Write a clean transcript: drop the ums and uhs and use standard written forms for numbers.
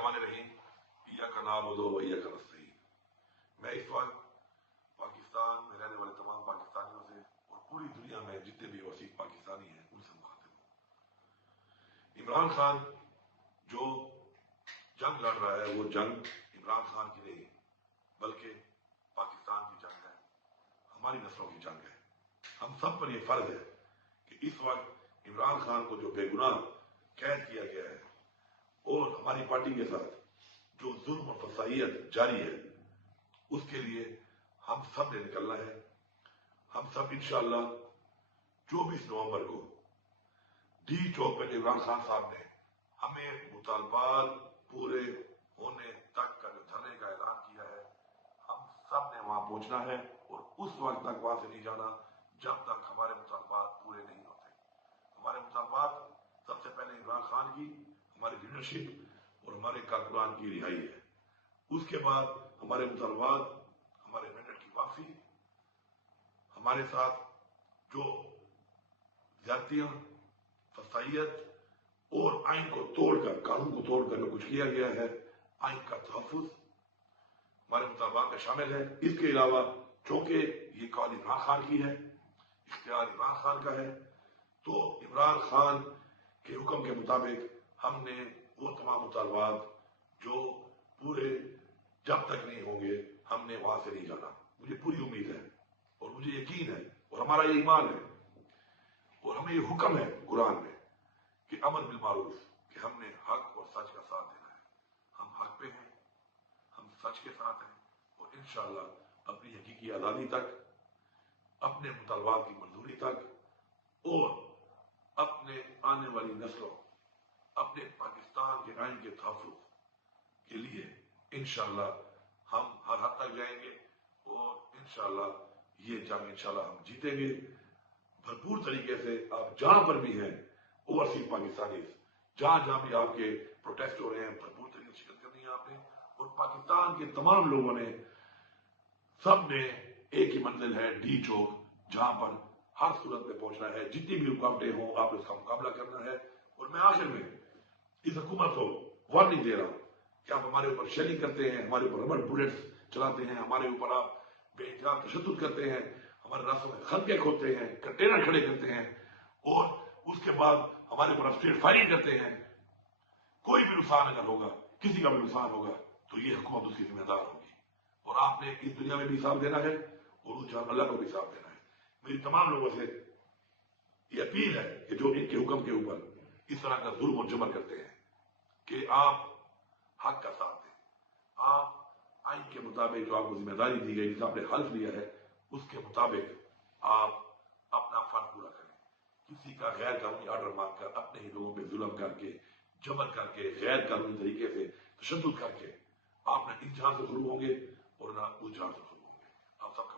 الرحمن الرحیم ایاک نعبد و ایاک نستعین۔ میں اس وقت پاکستان میں رہنے والے تمام پاکستانیوں سے اور پوری دنیا میں جتنے بھی وسیع پاکستانی ہیں ان سے مخاطب ہوں۔ عمران خان جو جنگ لڑ رہا ہے وہ جنگ عمران خان کی نہیں بلکہ پاکستان کی جنگ ہے، ہماری نسلوں کی جنگ ہے۔ ہم سب پر یہ فرض ہے کہ اس وقت عمران خان کو جو بے گناہ قید کیا گیا ہے اور ہماری پارٹی کے ساتھ جو ظلم اور فسائیت جاری ہے اس کے لیے ہم سب نے نکلنا ہے۔ ہم سب انشاءاللہ 24 نومبر کو ڈی چوک پہ عمران خان صاحب نے ہمیں مطالبات پورے ہونے تک کا جو دھرنے کا اعلان کیا ہے ہم سب نے وہاں پہنچنا ہے اور اس وقت تک وہاں سے نہیں جانا جب تک ہمارے مطالبات پورے نہیں ہوتے۔ ہمارے مطالبات سب سے پہلے عمران خان کی، ہماری لیڈرشپ اور ہمارے کارکنان کی رہائی ہے۔ اس کے بعد ہمارے مطالبات، ہمارے مینڈیٹ کی واپسی، ہمارے ساتھ جو زیادتیاں، فسائیت اور آئین کو توڑ کر، قانون کو توڑ کر جو کچھ کیا گیا ہے، آئین کا تحفظ ہمارے مطالبات میں شامل ہے۔ اس کے علاوہ چونکہ یہ کال عمران خان کی ہے، اختیار عمران خان کا ہے، تو عمران خان کے حکم کے مطابق ہم نے وہ تمام مطالبات جو پورے جب تک نہیں ہوں گے ہم نے وہاں سے نہیں جانا۔ مجھے پوری امید ہے اور مجھے یقین ہے اور ہمارا یہ ایمان ہے اور ہمیں یہ حکم ہے قرآن میں کہ امر بالمعروف، کہ ہم نے حق اور سچ کا ساتھ دینا ہے۔ ہم حق پہ ہیں، ہم سچ کے ساتھ ہیں اور انشاءاللہ اپنی حقیقی آزادی تک، اپنے مطالبات کی منظوری تک اور اپنے آنے والی نسلوں، اپنے پاکستان کے آئین کے تحفظ کے لیے انشاءاللہ ہم ہر حد تک جائیں گے اور انشاءاللہ یہ جنگ انشاءاللہ ہم جیتیں گے بھرپور طریقے سے۔ آپ جہاں پر بھی ہیں اوورسیز پاکستانی، جہاں جہاں بھی آپ کے پروٹیسٹ ہو رہے ہیں، بھرپور طریقے سے شرکت کرنی ہے آپ نے، اور پاکستان کے تمام لوگوں نے، سب نے ایک ہی منزل ہے ڈی چوک، جہاں پر ہر صورت میں پہنچنا ہے۔ جتنی بھی رکاوٹیں ہوں آپ اس کا مقابلہ کرنا ہے۔ اور میں آخر میں اس حکومت کو وارننگ دے رہا ہوں کہ آپ ہمارے اوپر شیلنگ کرتے ہیں، ہمارے اوپر ربڑ بلیٹس چلاتے ہیں، ہمارے اوپر آپ بے انتہا تشدد کرتے ہیں، ہمارے راستوں میں خندقیں کھودتے ہیں، کنٹینر کھڑے کرتے ہیں اور اس کے بعد ہمارے اوپر اسٹریٹ فائرنگ کرتے ہیں۔ کوئی بھی نقصان اگر ہوگا، کسی کا بھی نقصان ہوگا تو یہ حکومت اس کی ذمہ دار ہوگی اور آپ نے اس دنیا میں بھی حساب دینا ہے اور اس جہاں اللہ کو بھی حساب دینا ہے۔ میری تمام لوگوں سے یہ اپیل ہے کہ جو ان کے حکم کے اوپر اس طرح کا ظلم اور جبر کرتے ہیں کہ آپ حق کا ساتھ دیں، آپ آئین کے مطابق جو آپ کو ذمہ داری دی گئی، جس آپ نے حلف لیا ہے، اس کے مطابق آپ اپنا فرض پورا کریں۔ کسی کا غیر قانونی آرڈر مانگ کر، اپنے ہی لوگوں پہ ظلم کر کے، جبر کر کے، غیر قانونی طریقے سے تشدد کر کے آپ نہ اس جہاں سے شروع ہوں گے اور نہ اس جہاں سے شروع ہوں گے۔ آپ سب